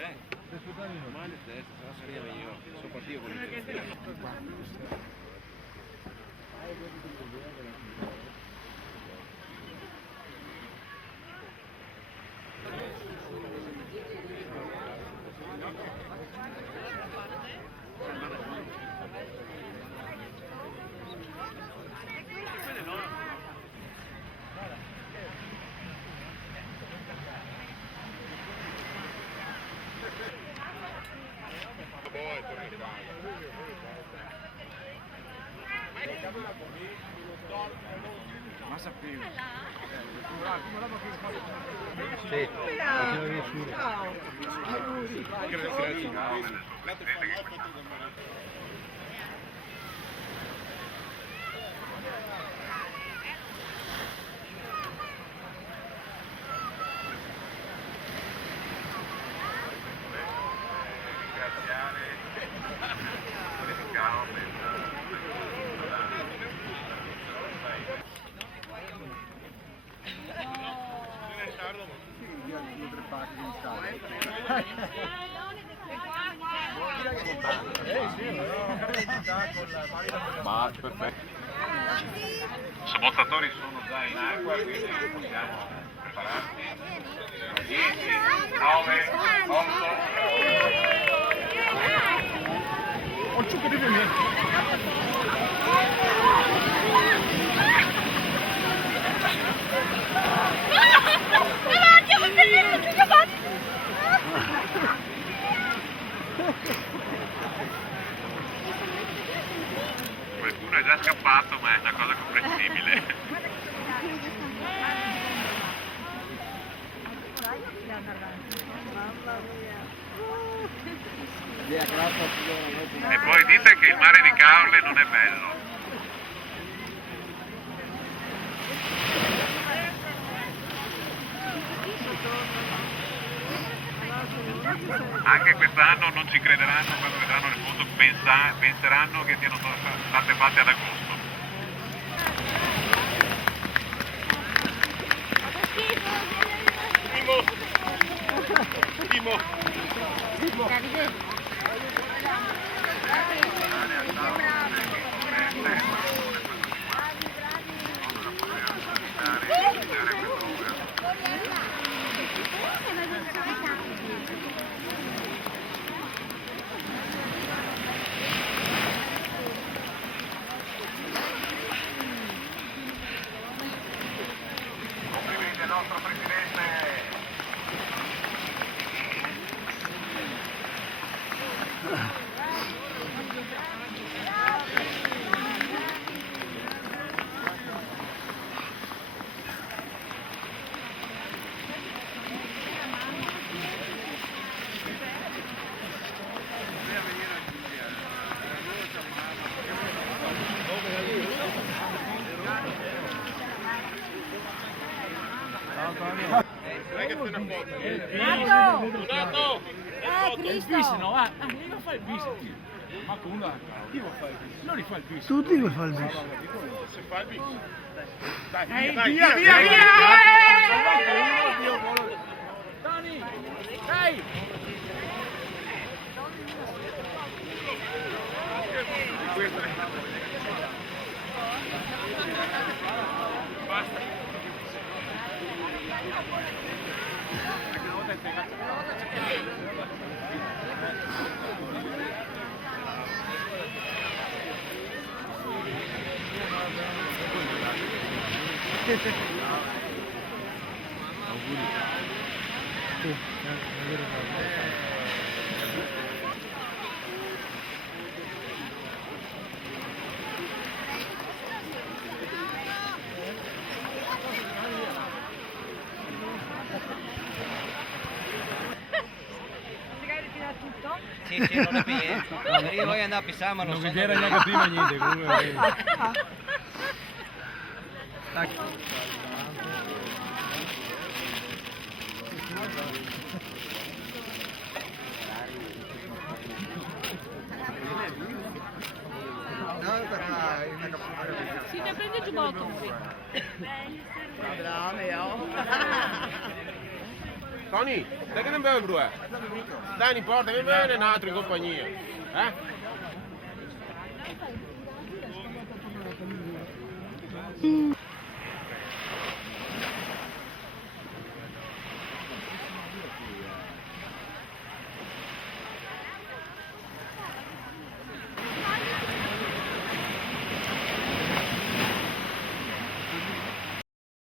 Male testa, se no sarebbe io. Sono partito con il Massa prima. Sì. Ciao. Perfetto. I sabotatori sono già in acqua, quindi possiamo prepararci. 10, 9, 8. Qualcuno è già scappato, ma è una cosa comprensibile. E poi dite che il mare di Caorle non è bello. Anche quest'anno non ci crederanno quando vedranno le foto, penseranno che siano state fatte ad agosto. Timo! Complimenti al nostro presidente! Il bis, no? Io non fai il bis. Ma come? Chi vuole fare il bis? Non li fa il bis. Tutti vuoi fare il bis. Si fa il bis. Dai, Dai, via! Dani! Dai! Basta. Sì, non è bene. Io voglio andare a pisare, ma non so. Non era neanche prima niente, comunque. Sì, ne prende il giubbotto. Bravo, Tony, dai che ne bevi due? Dai, non importa, mi bene un altro in compagnia. Eh?